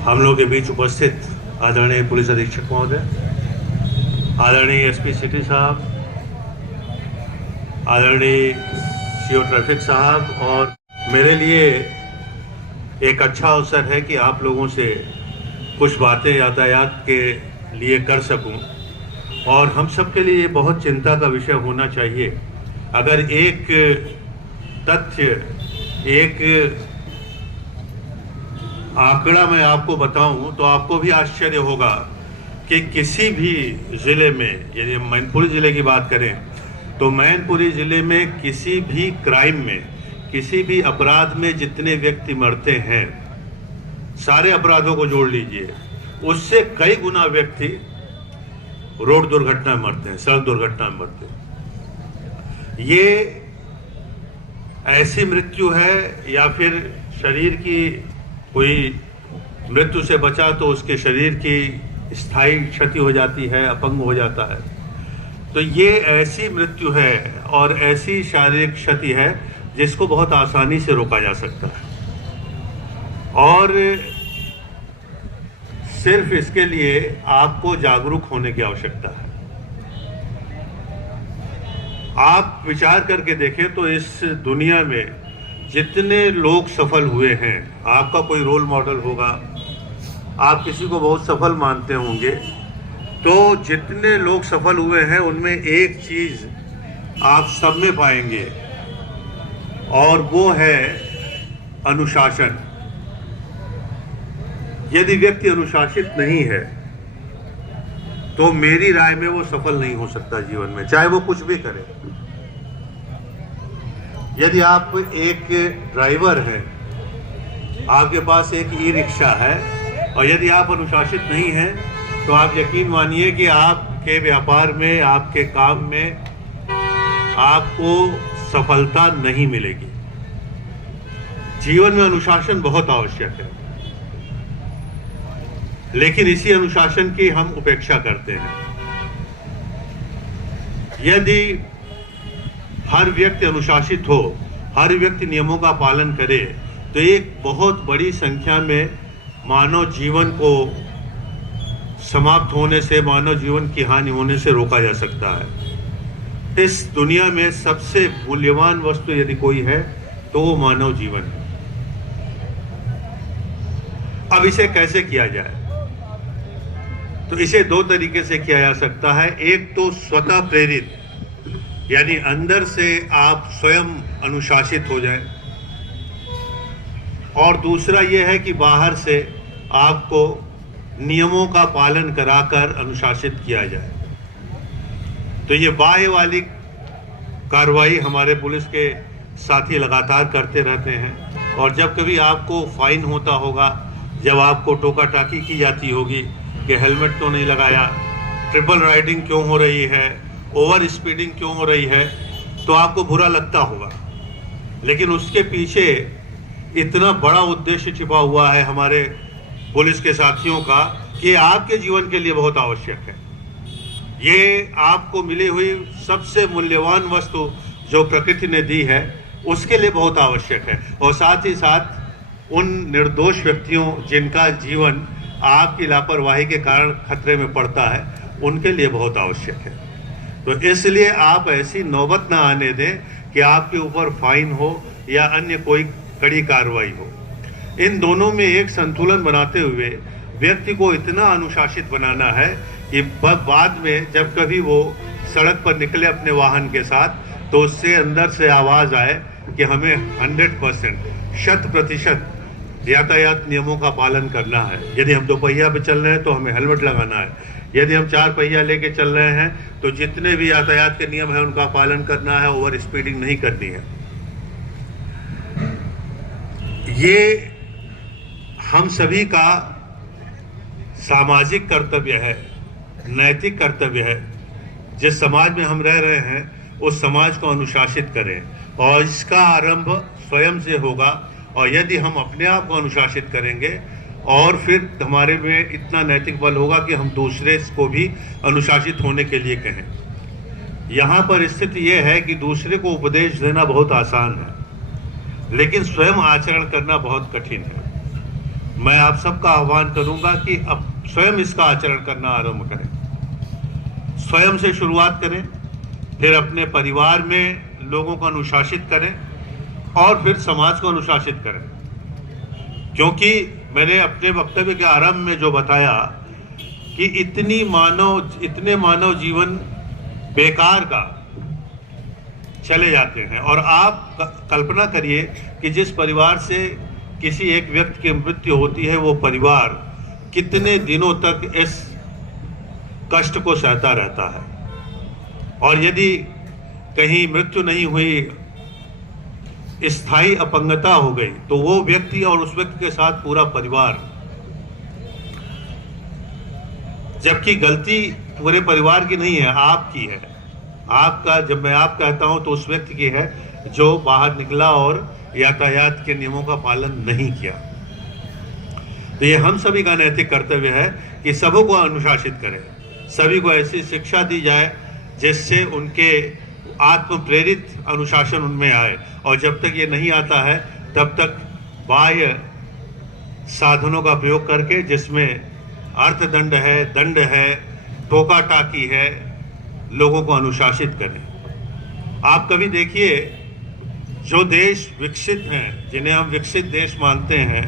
हम लोग के बीच उपस्थित आदरणीय पुलिस अधीक्षक महोदय, आदरणीय एसपी सिटी साहब, आदरणीय सीओ ट्रैफिक साहब, और मेरे लिए एक अच्छा अवसर है कि आप लोगों से कुछ बातें यातायात के लिए कर सकूं, और हम सब के लिए बहुत चिंता का विषय होना चाहिए। अगर एक तथ्य, एक आंकड़ा मैं आपको बताऊं तो आपको भी आश्चर्य होगा कि किसी भी ज़िले में, यदि हम मैनपुरी ज़िले की बात करें तो मैनपुरी ज़िले में किसी भी क्राइम में, किसी भी अपराध में जितने व्यक्ति मरते हैं, सारे अपराधों को जोड़ लीजिए, उससे कई गुना व्यक्ति रोड दुर्घटना में मरते हैं, सड़क दुर्घटना में मरते हैं। ये ऐसी मृत्यु है या फिर शरीर की कोई मृत्यु से बचा तो उसके शरीर की स्थायी क्षति हो जाती है, अपंग हो जाता है। तो ये ऐसी मृत्यु है और ऐसी शारीरिक क्षति है जिसको बहुत आसानी से रोका जा सकता है, और सिर्फ इसके लिए आपको जागरूक होने की आवश्यकता है। आप विचार करके देखें तो इस दुनिया में जितने लोग सफल हुए हैं, आपका कोई रोल मॉडल होगा, आप किसी को बहुत सफल मानते होंगे, तो जितने लोग सफल हुए हैं उनमें एक चीज आप सब में पाएंगे, और वो है अनुशासन। यदि व्यक्ति अनुशासित नहीं है तो मेरी राय में वो सफल नहीं हो सकता जीवन में, चाहे वो कुछ भी करे। यदि आप एक ड्राइवर हैं, आपके पास एक ई रिक्शा है, और यदि आप अनुशासित नहीं हैं तो आप यकीन मानिए कि आपके व्यापार में, आपके काम में आपको सफलता नहीं मिलेगी। जीवन में अनुशासन बहुत आवश्यक है, लेकिन इसी अनुशासन की हम उपेक्षा करते हैं। यदि हर व्यक्ति अनुशासित हो, हर व्यक्ति नियमों का पालन करे, तो एक बहुत बड़ी संख्या में मानव जीवन को समाप्त होने से, मानव जीवन की हानि होने से रोका जा सकता है। इस दुनिया में सबसे मूल्यवान वस्तु यदि कोई है तो वो मानव जीवन है। अब इसे कैसे किया जाए? तो इसे दो तरीके से किया जा सकता है। एक तो स्वतः प्रेरित, यानी अंदर से आप स्वयं अनुशासित हो जाएं, और दूसरा यह है कि बाहर से आपको नियमों का पालन कराकर अनुशासित किया जाए। तो ये बाह्य वाली कार्रवाई हमारे पुलिस के साथी लगातार करते रहते हैं, और जब कभी आपको फाइन होता होगा, जब आपको टोका टाकी की जाती होगी कि हेलमेट क्यों नहीं लगाया, ट्रिपल राइडिंग क्यों हो रही है, ओवर स्पीडिंग क्यों हो रही है, तो आपको बुरा लगता होगा। लेकिन उसके पीछे इतना बड़ा उद्देश्य छिपा हुआ है हमारे पुलिस के साथियों का कि आपके जीवन के लिए बहुत आवश्यक है। ये आपको मिली हुई सबसे मूल्यवान वस्तु जो प्रकृति ने दी है, उसके लिए बहुत आवश्यक है, और साथ ही साथ उन निर्दोष व्यक्तियों जिनका जीवन आपकी लापरवाही के कारण खतरे में पड़ता है, उनके लिए बहुत आवश्यक है। तो इसलिए आप ऐसी नौबत ना आने दें कि आपके ऊपर फाइन हो या अन्य कोई कड़ी कार्रवाई हो। इन दोनों में एक संतुलन बनाते हुए व्यक्ति को इतना अनुशासित बनाना है कि बाद में जब कभी वो सड़क पर निकले अपने वाहन के साथ, तो उससे अंदर से आवाज़ आए कि हमें 100%, 100% यातायात नियमों का पालन करना है। यदि हम 2 पहिया पे चल रहे हैं तो हमें हेलमेट लगाना है, यदि हम 4 पहिया लेके चल रहे हैं तो जितने भी यातायात के नियम हैं उनका पालन करना है, ओवर स्पीडिंग नहीं करनी है। ये हम सभी का सामाजिक कर्तव्य है, नैतिक कर्तव्य है। जिस समाज में हम रह रहे हैं उस समाज को अनुशासित करें, और इसका आरंभ स्वयं से होगा। और यदि हम अपने आप को अनुशासित करेंगे और फिर हमारे में इतना नैतिक बल होगा कि हम दूसरे को भी अनुशासित होने के लिए कहें। यहाँ पर स्थिति यह है कि दूसरे को उपदेश देना बहुत आसान है, लेकिन स्वयं आचरण करना बहुत कठिन है। मैं आप सबका आह्वान करूंगा कि अब स्वयं इसका आचरण करना आरंभ करें। स्वयं से शुरुआत करें, फिर अपने परिवार में लोगों को अनुशासित करें और फिर समाज को अनुशासित करें। क्योंकि मैंने अपने वक्तव्य के आरंभ में जो बताया कि इतने मानव जीवन बेकार का चले जाते हैं, और आप कल्पना करिए कि जिस परिवार से किसी एक व्यक्ति की मृत्यु होती है, वो परिवार कितने दिनों तक इस कष्ट को सहता रहता है। और यदि कहीं मृत्यु नहीं हुई, स्थायी अपंगता हो गई, तो वो व्यक्ति और उस व्यक्ति के साथ पूरा परिवार, जबकि गलती पूरे परिवार की नहीं है, आपकी है। आपका, जब मैं आप कहता हूं तो उस व्यक्ति की है जो बाहर निकला और यातायात के नियमों का पालन नहीं किया। तो ये हम सभी का नैतिक कर्तव्य है कि सबों को अनुशासित करें, सभी को ऐसी शिक्षा दी जाए जिससे उनके आत्म प्रेरित अनुशासन उनमें आए। और जब तक ये नहीं आता है तब तक बाह्य साधनों का प्रयोग करके, जिसमें अर्थदंड है, दंड है, टोका टाकी है, लोगों को अनुशासित करें। आप कभी देखिए, जो देश विकसित हैं, जिन्हें हम विकसित देश मानते हैं,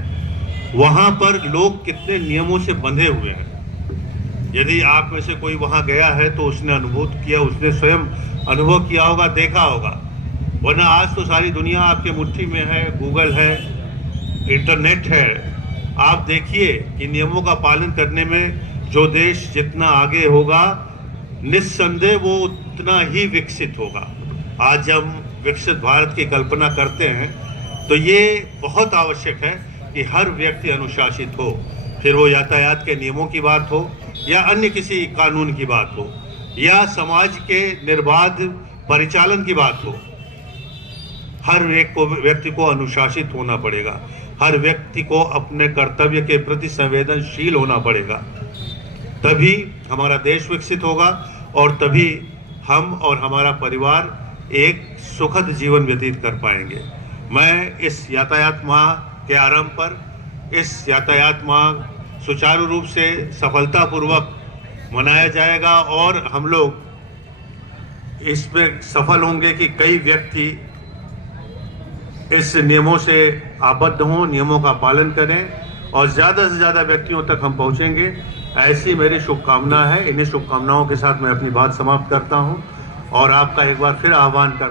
वहां पर लोग कितने नियमों से बंधे हुए हैं। यदि आप में से कोई वहां गया है तो उसने अनुभूत किया, उसने स्वयं अनुभव किया होगा, देखा होगा। वरना आज तो सारी दुनिया आपके मुट्ठी में है, गूगल है, इंटरनेट है। आप देखिए कि नियमों का पालन करने में जो देश जितना आगे होगा, निस्संदेह वो उतना ही विकसित होगा। आज जब हम विकसित भारत की कल्पना करते हैं तो ये बहुत आवश्यक है कि हर व्यक्ति अनुशासित हो, फिर वो यातायात के नियमों की बात हो या अन्य किसी कानून की बात हो या समाज के निर्बाध परिचालन की बात हो। हर एक व्यक्ति को अनुशासित होना पड़ेगा, हर व्यक्ति को अपने कर्तव्य के प्रति संवेदनशील होना पड़ेगा। तभी हमारा देश विकसित होगा और तभी हम और हमारा परिवार एक सुखद जीवन व्यतीत कर पाएंगे। मैं इस यातायात माह के आरंभ पर, इस यातायात माह सुचारू रूप से सफलतापूर्वक मनाया जाएगा और हम लोग इसमें सफल होंगे कि कई व्यक्ति इस नियमों से आबद्ध हों, नियमों का पालन करें और ज़्यादा से ज़्यादा व्यक्तियों तक हम पहुंचेंगे। ऐसी मेरी शुभकामना है। इन्हीं शुभकामनाओं के साथ मैं अपनी बात समाप्त करता हूं और आपका एक बार फिर आह्वान कर